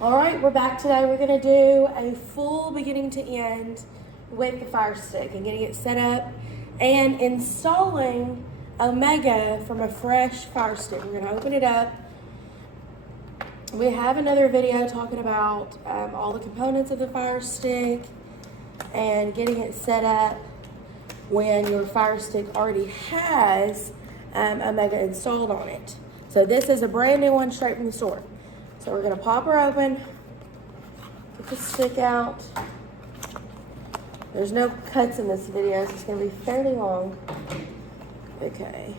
All right, we're back today. We're gonna do a full beginning to end with the Fire Stick and getting it set up and installing Omega from a fresh Fire Stick. We're gonna open it up. We have another video talking about all the components of the Fire Stick and getting it set up when your Fire Stick already has Omega installed on it. So this is a brand new one straight from the store. So we're gonna pop her open, get the stick out. There's no cuts in this video, so it's gonna be fairly long. Okay.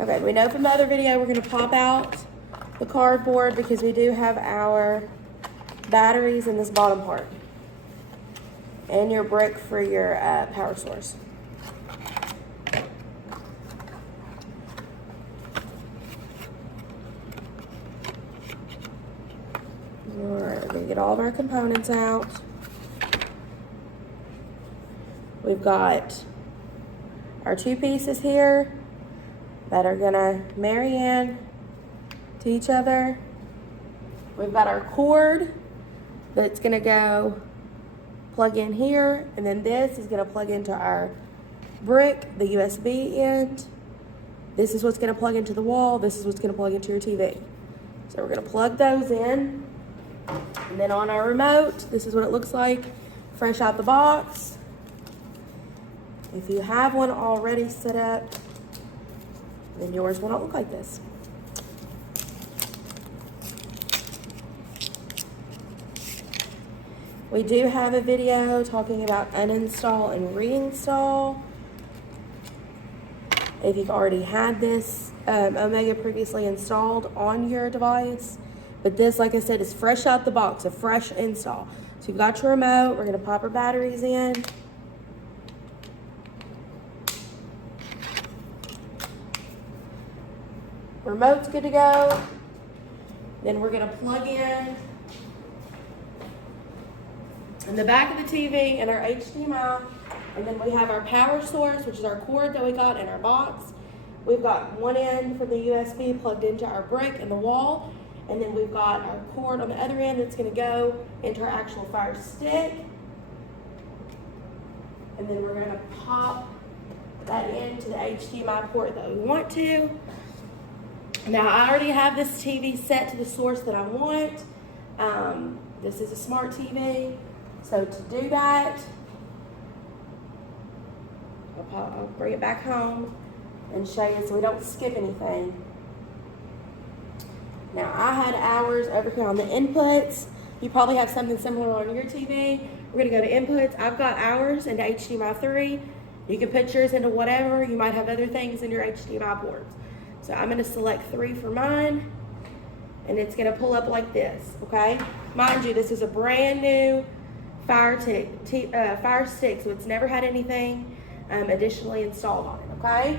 Okay, we know from the other video we're gonna pop out the cardboard because we do have our batteries in this bottom part and your brick for your power source. Alright, we're gonna get all of our components out. We've got our two pieces here that are gonna marry in to each other. We've got our cord that's gonna go plug in here, and then this is gonna plug into our brick, the USB end. This is what's gonna plug into the wall. This is what's gonna plug into your TV. So we're gonna plug those in. And then on our remote, this is what it looks like, fresh out the box. If you have one already set up, then yours will not look like this. We do have a video talking about uninstall and reinstall. If you've already had this Omega previously installed on your device. But this, like I said, is fresh out the box, a fresh install. So you've got your remote. We're gonna pop our batteries in. Remote's good to go. Then we're gonna plug in the back of the TV and our HDMI. And then we have our power source, which is our cord that we got in our box. We've got one end from the USB plugged into our brick in the wall. And then we've got our cord on the other end that's gonna go into our actual Fire Stick. And then we're gonna pop that into the HDMI port that we want to. Now I already have this TV set to the source that I want. This is a smart TV. So to do that, I'll bring it back home and show you so we don't skip anything. Now, I had ours over here on the inputs. You probably have something similar on your TV. We're gonna go to inputs. I've got ours into HDMI 3. You can put yours into whatever. You might have other things in your HDMI ports. So I'm gonna select 3 for mine, and it's gonna pull up like this, okay? Mind you, this is a brand new Fire Stick, so it's never had anything additionally installed on it, okay?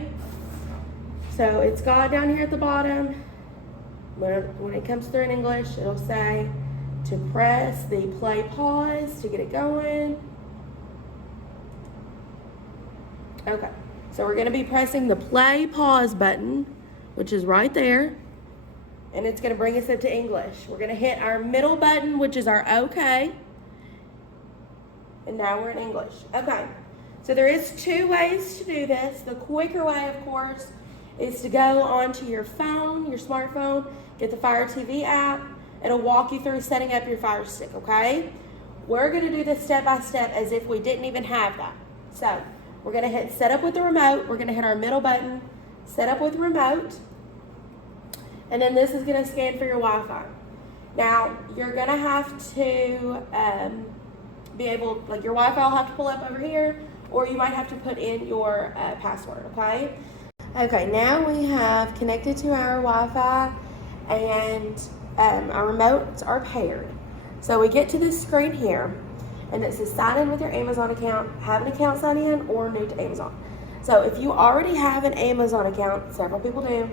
So it's got down here at the bottom, when it comes through in English, it'll say to press the play pause to get it going. Okay, so we're gonna be pressing the play pause button, which is right there, and it's gonna bring us up to English. We're gonna hit our middle button, which is our OK, and now we're in English. Okay, so there is 2 ways to do this. The quicker way, of course, is to go onto your phone, your smartphone, get the Fire TV app. It'll walk you through setting up your Fire Stick, okay? We're gonna do this step by step as if we didn't even have that. So we're gonna hit set up with the remote. We're gonna hit our middle button, set up with remote. And then this is gonna scan for your Wi-Fi. Now, you're gonna have to be able, like your Wi-Fi will have to pull up over here, or you might have to put in your password, okay? Okay, now we have connected to our Wi-Fi and our remotes are paired. So we get to this screen here and it says sign in with your Amazon account, have an account sign in, or new to Amazon. So if you already have an Amazon account, several people do,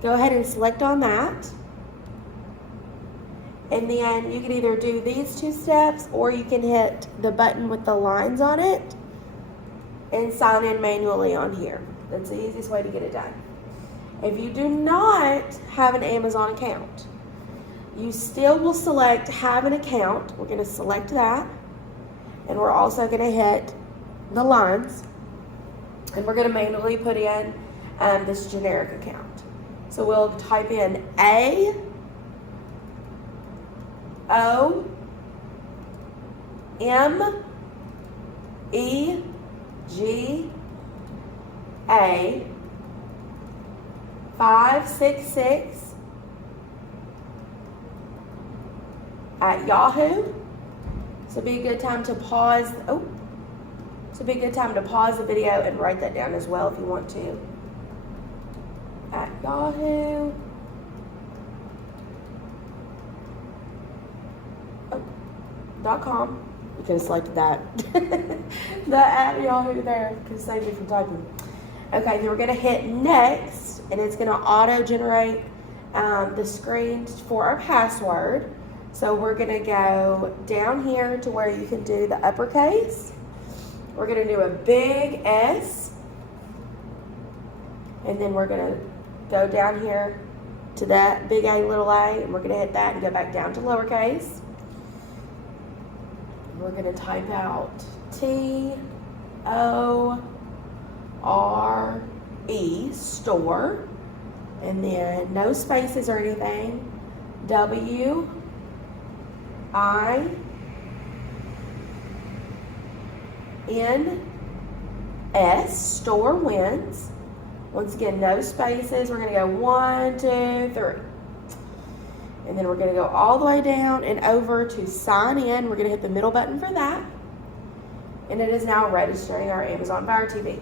go ahead and select on that. And then you can either do these 2 steps or you can hit the button with the lines on it and sign in manually on here. That's the easiest way to get it done. If you do not have an Amazon account, you still will select have an account. We're going to select that. And we're also going to hit the lines. And we're going to manually put in this generic account. So we'll type in A, O, M, E, G, A, 566 at Yahoo. So it'd be a good time to pause. So it'd be a good time to pause the video and write that down as well if you want to. At Yahoo. .com. You could have selected that. The at Yahoo there could save you from typing. Okay, then we're going to hit next, and it's going to auto-generate the screen for our password. So we're going to go down here to where you can do the uppercase. We're going to do a big S, and then we're going to go down here to that big A, little a, and we're going to hit that and go back down to lowercase. We're going to type out T-O-R-E, store, and then no spaces or anything, W-I-N-S, store wins. Once again, no spaces. We're going to go 1, 2, 3. And then we're going to go all the way down and over to sign in. We're going to hit the middle button for that. And it is now registering our Amazon Fire TV.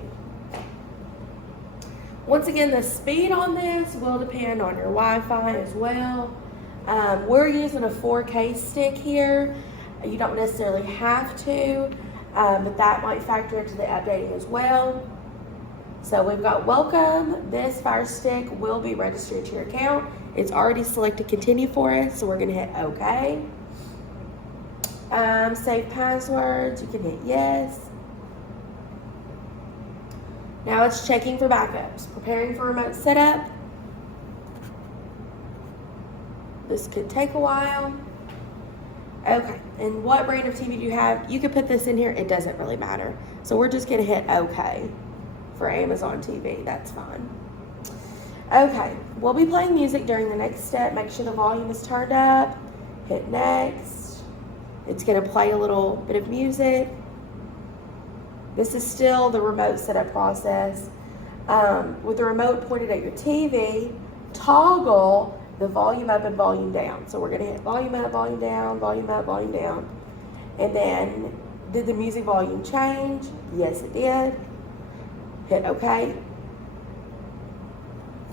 Once again, the speed on this will depend on your Wi-Fi as well. We're using a 4K stick here. You don't necessarily have to, but that might factor into the updating as well. So we've got welcome. This Fire Stick will be registered to your account. It's already selected continue for us, so we're going to hit OK. Save passwords. You can hit yes. Now it's checking for backups. Preparing for remote setup. This could take a while. Okay, and what brand of TV do you have? You could put this in here. It doesn't really matter. So we're just going to hit OK for Amazon TV. That's fine. Okay, we'll be playing music during the next step. Make sure the volume is turned up. Hit next. It's going to play a little bit of music. This is still the remote setup process. With the remote pointed at your TV, toggle the volume up and volume down. So we're going to hit volume up, volume down, volume up, volume down. And then, did the music volume change? Yes, it did. Hit OK.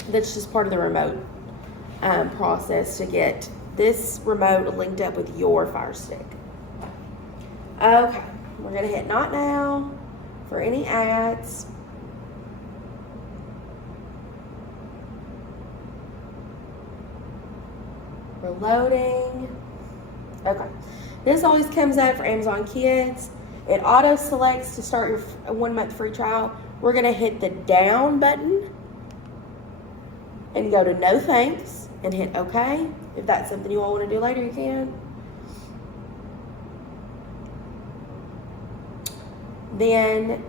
That's just part of the remote process to get this remote linked up with your Fire Stick. Okay, we're going to hit not now for any ads. We're loading. Okay, this always comes up for Amazon Kids. It auto selects to start your 1 month free trial. We're going to hit the down button and go to no thanks and hit OK. If that's something you all want to do later, you can. Then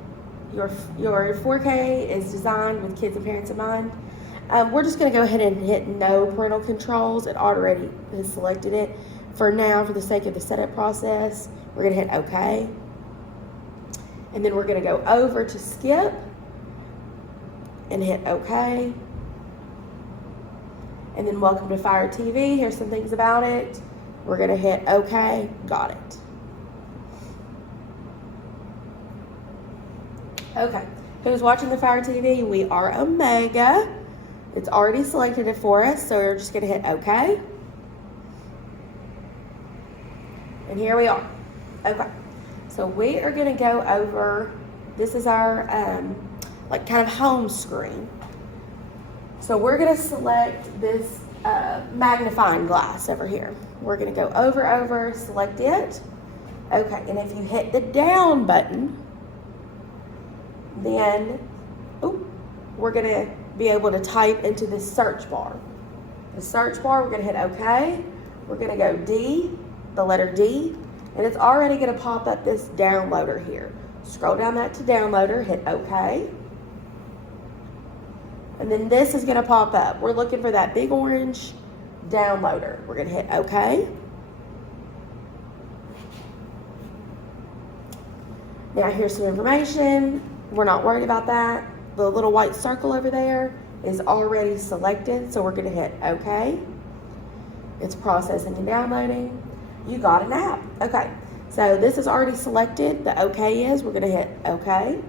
your 4K is designed with kids and parents in mind. We're just going to go ahead and hit no parental controls. It already has selected it. For now, for the sake of the setup process, we're going to hit OK. And then we're going to go over to skip and hit OK. And then welcome to Fire TV. Here's some things about it. We're going to hit OK. Got it. Okay. Who's watching the Fire TV? We are Omega. It's already selected it for us, so we're just going to hit OK. And here we are. Okay. So we are going to go over, this is our like kind of home screen. So we're going to select this magnifying glass over here. We're going to go over, select it. Okay, and if you hit the down button, then we're going to be able to type into this search bar. The search bar, we're gonna hit OK. We're gonna go D, the letter D, and it's already gonna pop up this downloader here. Scroll down that to downloader, hit OK. And then this is gonna pop up. We're looking for that big orange downloader. We're gonna hit OK. Now here's some information. We're not worried about that. The little white circle over there is already selected, so we're gonna hit OK. It's processing and downloading. You got an app. Okay, so this is already selected. The OK is, we're gonna hit OK.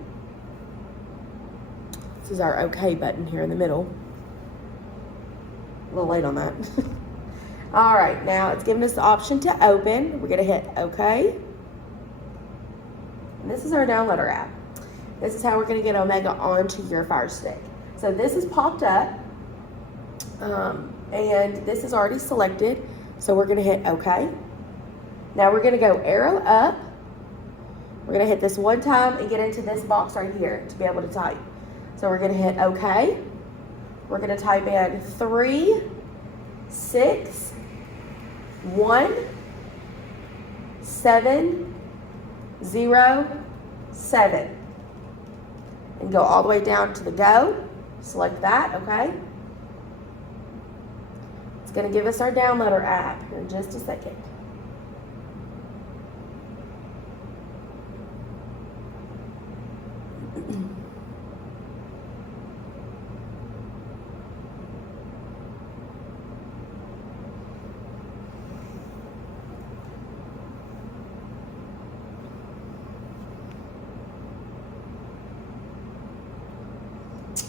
This is our OK button here in the middle. A little late on that. All right, now it's giving us the option to open. We're gonna hit OK. And this is our downloader app. This is how we're gonna get Omega onto your Fire Stick. So this has popped up, and this is already selected. So we're gonna hit OK. Now we're gonna go arrow up. We're gonna hit this one time and get into this box right here to be able to type. So we're gonna hit OK. We're gonna type in 3, 6, 1, 7, 0, 7. And go all the way down to the go. Select that, okay? It's gonna give us our downloader app here in just a second.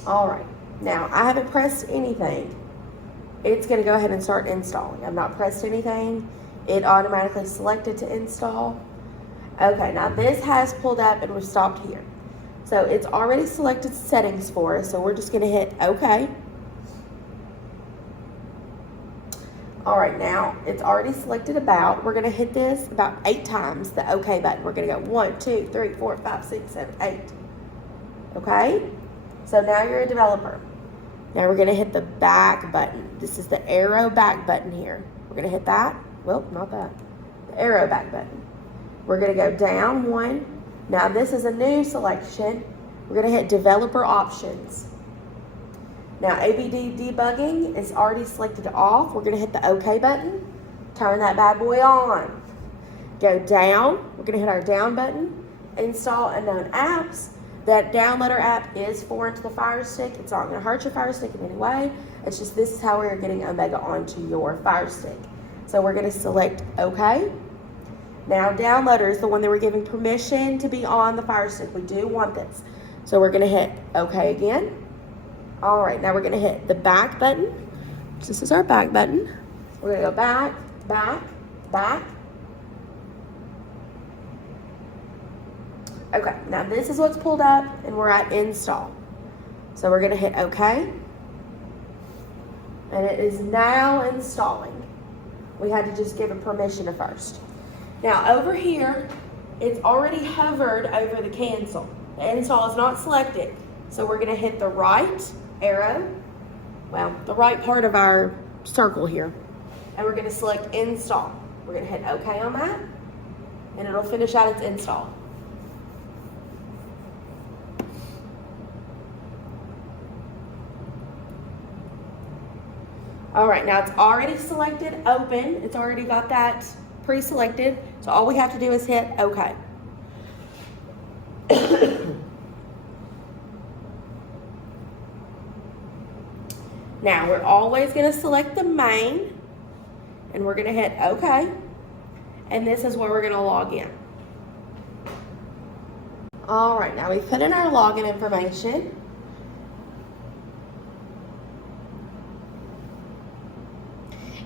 All right, now I haven't pressed anything. It's gonna go ahead and start installing. I've not pressed anything. It automatically selected to install. Okay, now this has pulled up and we've stopped here. So it's already selected settings for us, so we're just gonna hit OK. All right, now it's already selected about. We're gonna hit this about 8 times, the OK button. We're gonna go 1, 2, 3, 4, 5, 6, 7, 8. Okay? So now you're a developer. Now we're gonna hit the back button. This is the arrow back button here. We're gonna hit that. Well, not that. The arrow back button. We're gonna go down 1. Now this is a new selection. We're gonna hit developer options. Now ABD debugging is already selected off. We're gonna hit the OK button. Turn that bad boy on. Go down. We're gonna hit our down button. Install unknown apps. That downloader app is foreign to the Fire Stick. It's not going to hurt your Fire Stick in any way. It's just this is how we're getting Omega onto your Fire Stick. So we're going to select OK. Now downloader is the one that we're giving permission to be on the Fire Stick. We do want this. So we're going to hit OK again. All right, now we're going to hit the back button. This is our back button. We're going to go back, back, back. Okay, now this is what's pulled up and we're at install. So we're gonna hit OK. And it is now installing. We had to just give it permission at first. Now over here, it's already hovered over the cancel. The install is not selected. So we're gonna hit the right arrow, well, the right part of our circle here. And we're gonna select install. We're gonna hit OK on that and it'll finish out its install. All right, now it's already selected open. It's already got that pre-selected. So all we have to do is hit OK. Now we're always gonna select the main and we're gonna hit OK. And this is where we're gonna log in. All right, now we put in our login information.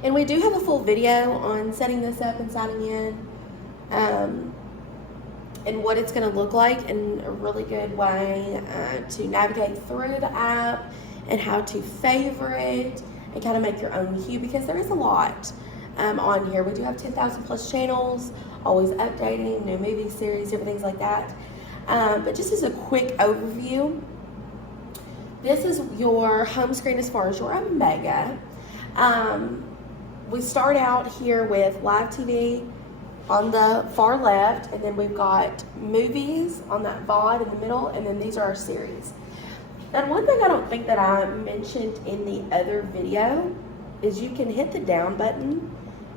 And we do have a full video on setting this up and signing in, and what it's going to look like in a really good way to navigate through the app and how to favorite and kind of make your own hue, because there is a lot on here. We do have 10,000 plus channels, always updating, new movie series, different things like that. But just as a quick overview, this is your home screen as far as your Omega. We start out here with live TV on the far left, and then we've got movies on that VOD in the middle, and then these are our series. And one thing I don't think that I mentioned in the other video is you can hit the down button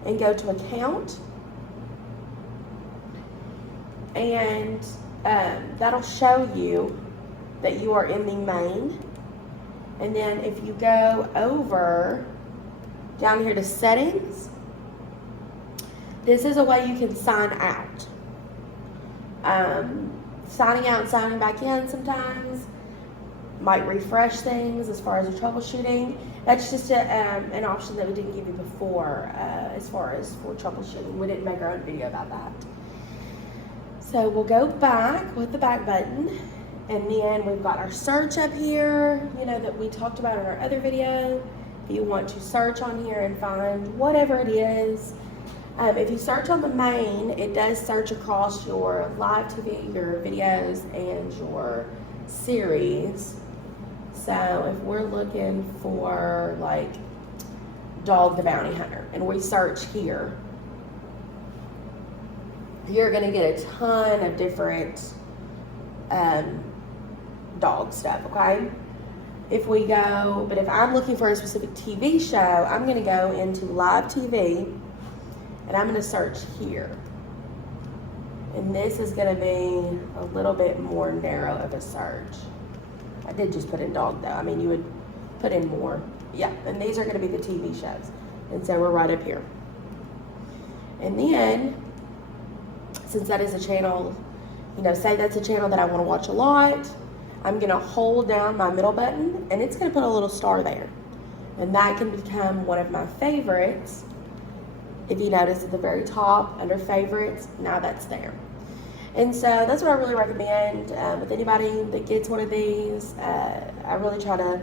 and go to account, and that'll show you that you are in the main. And then if you go over down here to settings, this is a way you can sign out. Signing out and signing back in sometimes might refresh things as far as the troubleshooting. That's just an option that we didn't give you before as far as for troubleshooting. We didn't make our own video about that. So we'll go back with the back button, and then we've got our search up here, you know, that we talked about in our other video. If you want to search on here and find whatever it is. If you search on the main, it does search across your live TV, your videos, and your series. So if we're looking for like Dog the Bounty Hunter and we search here, you're gonna get a ton of different dog stuff, okay? If I'm looking for a specific TV show, I'm gonna go into live TV and I'm gonna search here. And this is gonna be a little bit more narrow of a search. I did just put in dog though. I mean, you would put in more. Yeah, and these are gonna be the TV shows. And so we're right up here. And then, since that is a channel, you know, say that's a channel that I wanna watch a lot, I'm gonna hold down my middle button and it's gonna put a little star there. And that can become one of my favorites. If you notice at the very top under favorites, now that's there. And so that's what I really recommend with anybody that gets one of these. I really try to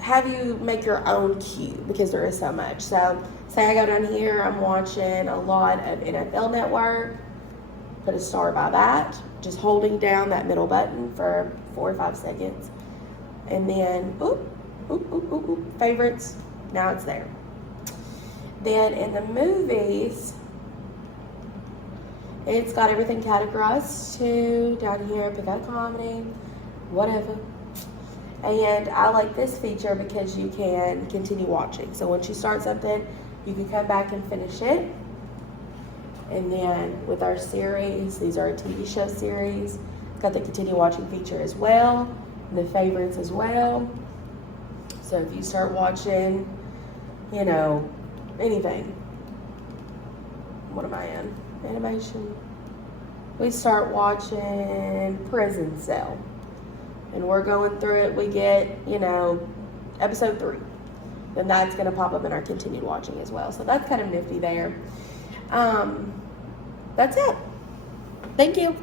have you make your own queue because there is so much. So say I go down here, I'm watching a lot of NFL Network, put a star by that, just holding down that middle button for 4 or 5 seconds. And then, favorites, now it's there. Then in the movies, it's got everything categorized too. Down here, pick out a comedy, whatever. And I like this feature because you can continue watching. So once you start something, you can come back and finish it. And then with our series, these are a TV show series. It's got the continue watching feature as well, and the favorites as well. So if you start watching, you know, anything. What am I in? Animation. We start watching Prison Cell. And we're going through it. We get, you know, episode 3. Then that's going to pop up in our continued watching as well. So that's kind of nifty there. That's it. Thank you.